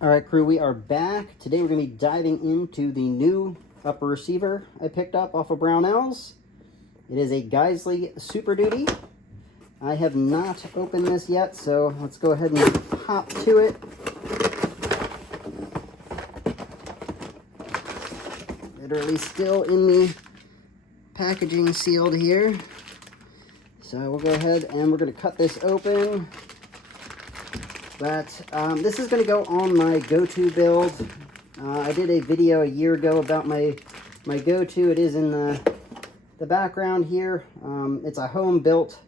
All right, crew, we are back. Today we're going to be diving into the new upper receiver I picked up off of Brownells. It is a Geissele Super Duty. I have not opened this yet, so let's go ahead and hop to it. Literally still in the packaging sealed here. So we'll go ahead and we're going to cut this open. But this is going to go on my go-to build. I did a video a year ago about my go-to. It is in the background here. It's a home-built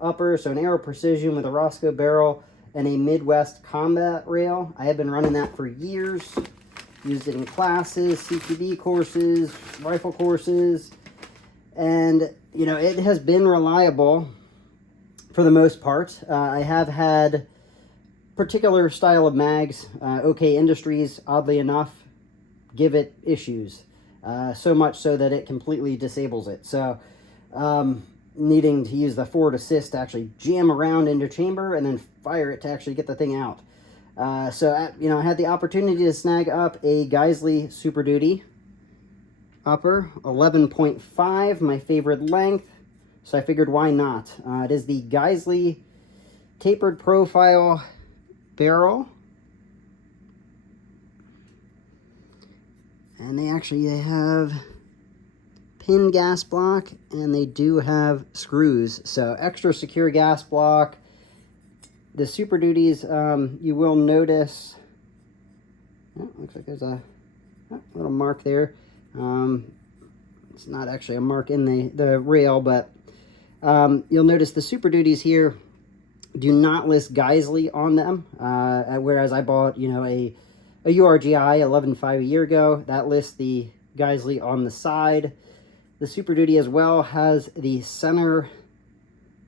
upper, so an Aero Precision with a Roscoe barrel and a Midwest combat rail. I have been running that for years. Used it in classes, CQB courses, rifle courses, and you know, it has been reliable for the most part. I have had particular style of mags, OK Industries, oddly enough, give it issues. So much so that it completely disables it. So needing to use the forward assist to actually jam around into chamber and then fire it to actually get the thing out. You know, I had the opportunity to snag up a Geissele Super Duty upper, 11.5, my favorite length. So I figured, why not? It is the Geissele tapered profile barrel, and they have pin gas block, and they do have screws, so extra secure gas block. The Super Duties, you will notice, looks like there's a little mark there. It's not actually a mark in the rail, but you'll notice the Super Duties here do not list Geissele on them, whereas I bought, you know, a URGI 11.5 a year ago. That lists the Geissele on the side. The Super Duty as well has the center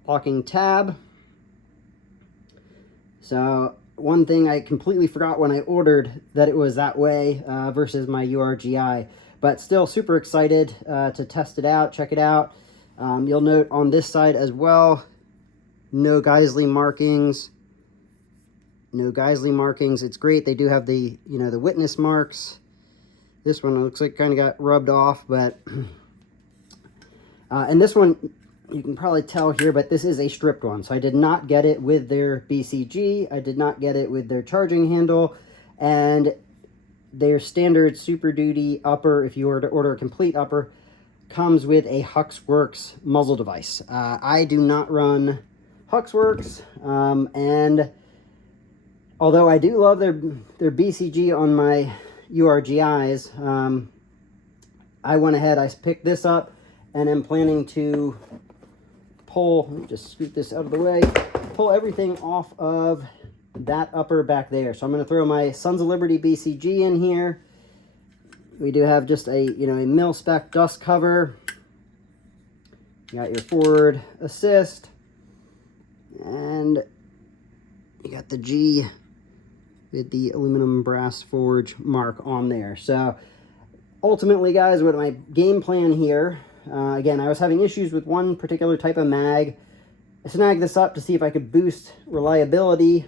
locking tab. So one thing I completely forgot when I ordered that it was that way versus my URGI, but still super excited to test it out, check it out. You'll note on this side as well, no Geissele markings. No Geissele markings. It's great. They do have the, you know, the witness marks. This one looks like kind of got rubbed off, but and this one you can probably tell here, but this is a stripped one. So I did not get it with their BCG. I did not get it with their charging handle, and their standard Super Duty upper, if you were to order a complete upper, comes with a Huxworks muzzle device. I do not run Huxworks, and although I do love their BCG on my URGIs, I went ahead, I picked this up, and I'm planning to pull, let me just scoot this out of the way, pull everything off of that upper back there. So I'm going to throw my Sons of Liberty BCG in here. We do have just a, you know, a mil-spec dust cover. You got your forward assist, and you got the G with the aluminum brass forge mark on there. So ultimately, guys, what my game plan here, again, I was having issues with one particular type of mag. I snagged this up to see if I could boost reliability,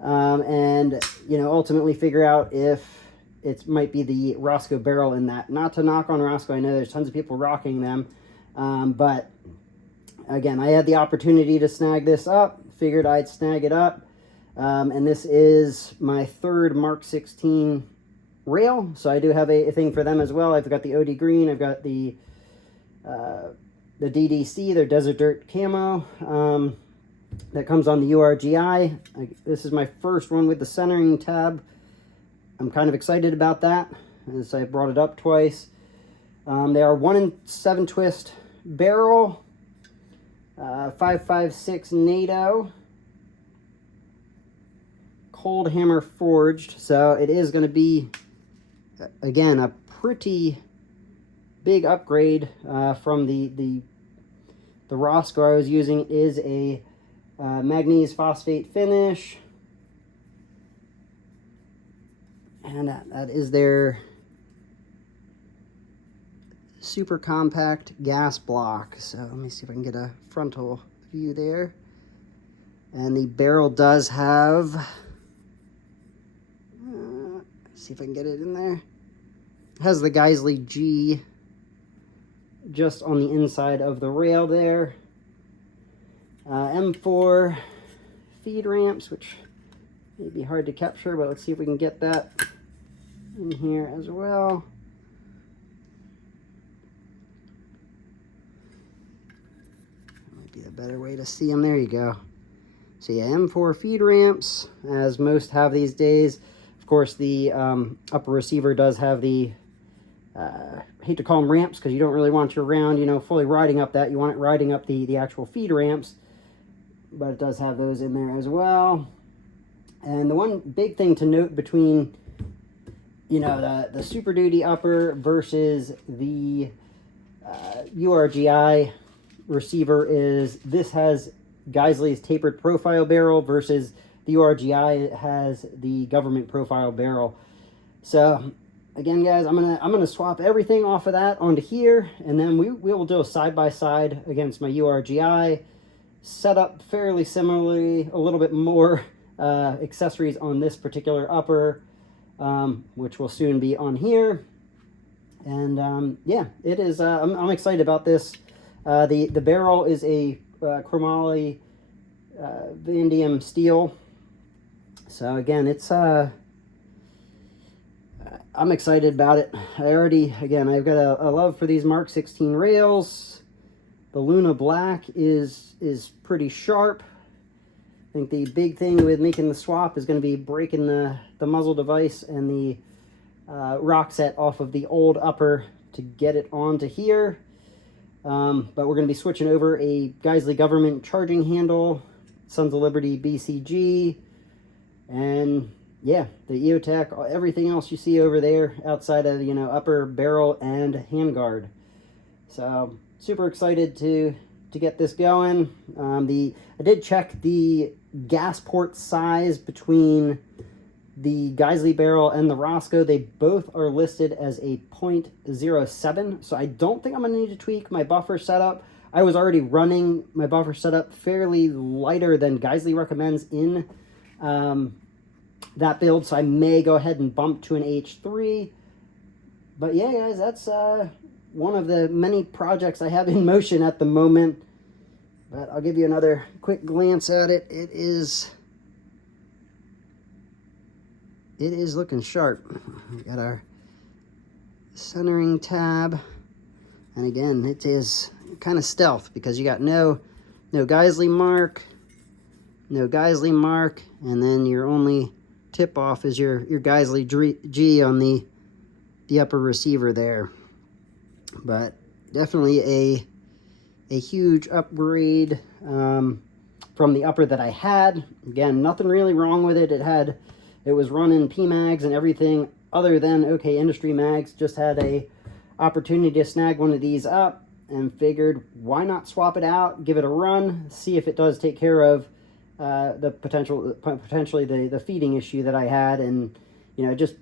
and, you know, ultimately figure out if it might be the Roscoe barrel in that. Not to knock on Roscoe, I know there's tons of people rocking them, but again, I had the opportunity to snag this up, figured I'd snag it up, and this is my third Mark 16 rail, so I do have a thing for them as well. I've got the OD Green, I've got the DDC, their Desert Dirt camo, that comes on the URGI. This is my first one with the centering tab. I'm kind of excited about that, as I brought it up twice. They are 1-in-7 twist barrel, 5.56 NATO, cold hammer forged. So it is going to be, again, a pretty big upgrade from the Roscoe I was using. It is a manganese phosphate finish, and that is their super compact gas block. So let me see if I can get a frontal view there. And the barrel does have, see if I can get it in there. It has the Geissele G just on the inside of the rail there. M4 feed ramps, which may be hard to capture, but let's see if we can get that in here as well. Might be a better way to see them. There you go. So yeah, M4 feed ramps, as most have these days. Of course, the upper receiver does have the, I hate to call them ramps because you don't really want your round, you know, fully riding up that. You want it riding up the actual feed ramps, but it does have those in there as well. And the one big thing to note between, you know, the Super Duty upper versus the URGI receiver is this has Geissele's tapered profile barrel versus the URGI has the government profile barrel. So again, guys, I'm gonna swap everything off of that onto here, and then we will do a side by side against my URGI. Set up fairly similarly, a little bit more accessories on this particular upper, which will soon be on here. And yeah, it is. I'm excited about this. The barrel is a Chrome Moly Vanadium Steel. So again, it's I'm excited about it. I've got a love for these Mark 16 rails. The Luna Black is pretty sharp. I think the big thing with making the swap is going to be breaking the muzzle device and the rock set off of the old upper to get it onto here. But we're going to be switching over a Geissele government charging handle, Sons of Liberty BCG, and yeah, the EOTech, everything else you see over there outside of, you know, upper barrel and handguard. So super excited to get this going. I did check the gas port size between the Geissele barrel and the Roscoe. They both are listed as a 0.07, so I don't think I'm going to need to tweak my buffer setup. I was already running my buffer setup fairly lighter than Geissele recommends in that build, so I may go ahead and bump to an H3. But yeah, guys, that's one of the many projects I have in motion at the moment. But I'll give you another quick glance at it. It is looking sharp. We got our centering tab, and again, it is kind of stealth because you got no Geissele mark, and then your only tip off is your Geissele G on the upper receiver there. But definitely a huge upgrade from the upper that I had. Again, nothing really wrong with it. It was running PMags and everything other than OK Industry mags. Just had a opportunity to snag one of these up and figured why not swap it out, give it a run, see if it does take care of the potentially the feeding issue that I had. And you know, just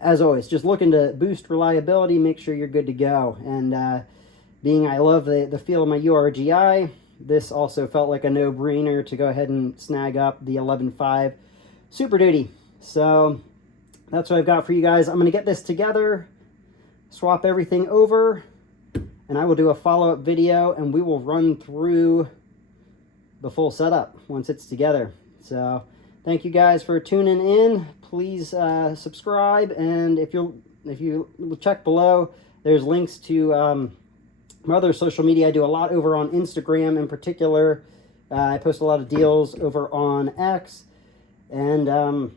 as always, just looking to boost reliability, make sure you're good to go. And being I love the feel of my URGI, this also felt like a no-brainer to go ahead and snag up the 11.5 Super Duty. So that's what I've got for you guys. I'm going to get this together, swap everything over, and I will do a follow-up video, and we will run through the full setup once it's together. So thank you guys for tuning in. Please subscribe, and if you check below, there's links to my other social media. I do a lot over on Instagram in particular. I post a lot of deals over on X. And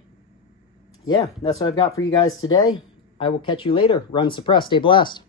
yeah, that's what I've got for you guys today. I will catch you later. Run, suppress, stay blessed.